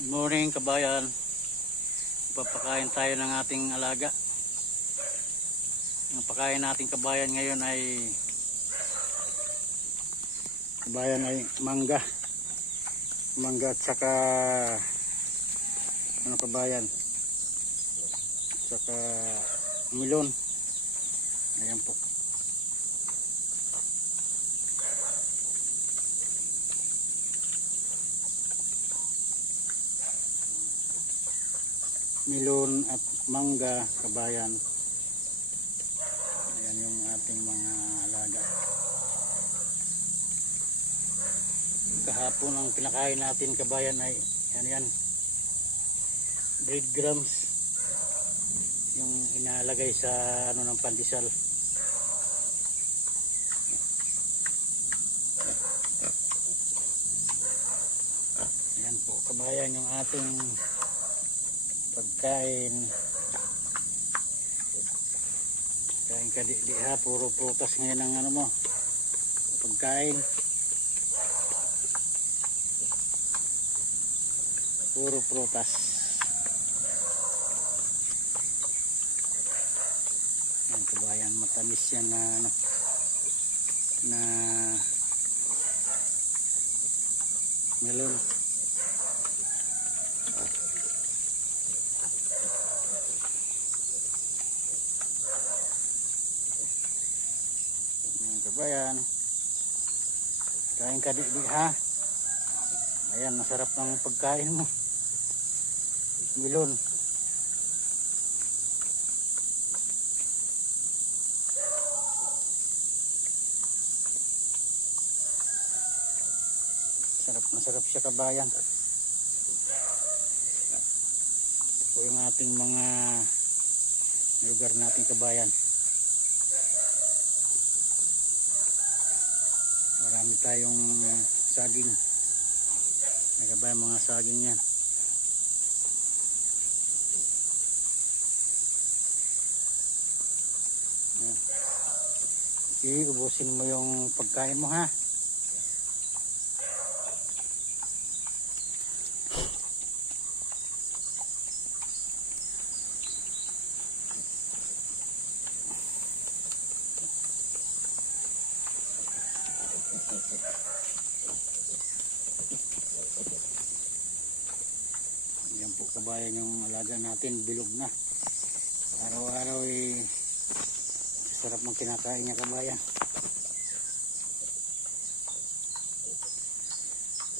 Good morning kabayan. Papakain tayo ng ating alaga. Ang pakain nating kabayan ngayon ay mangga. Mangga at saka kabayan? Saka melon. Ayan po. Melon at mangga kabayan. Ayan yung ating mga alaga. Kahapon ang pinakain natin kabayan ay yan breadcrumbs, yung inalagay sa ng pandesal. Ayan po kabayan yung ating pagkain. Kain ka di ha, puro prutas ngayon ang mo pagkain, puro prutas. Yan kabayan, matamis yan na melon. Kabayan, kain ka di ha. Ayan, masarap ng pagkain mo, melon. Sarap na sarap siya kabayan. Ito po yung ating mga lugar nating kabayan. Marami tayong saging. Nagabay mga saging yan. Ubusin mo yung pagkain mo ha. Yan po kabayan yung alaga natin, bilog na. Araw-araw sarap ng kinakain niya kabayan.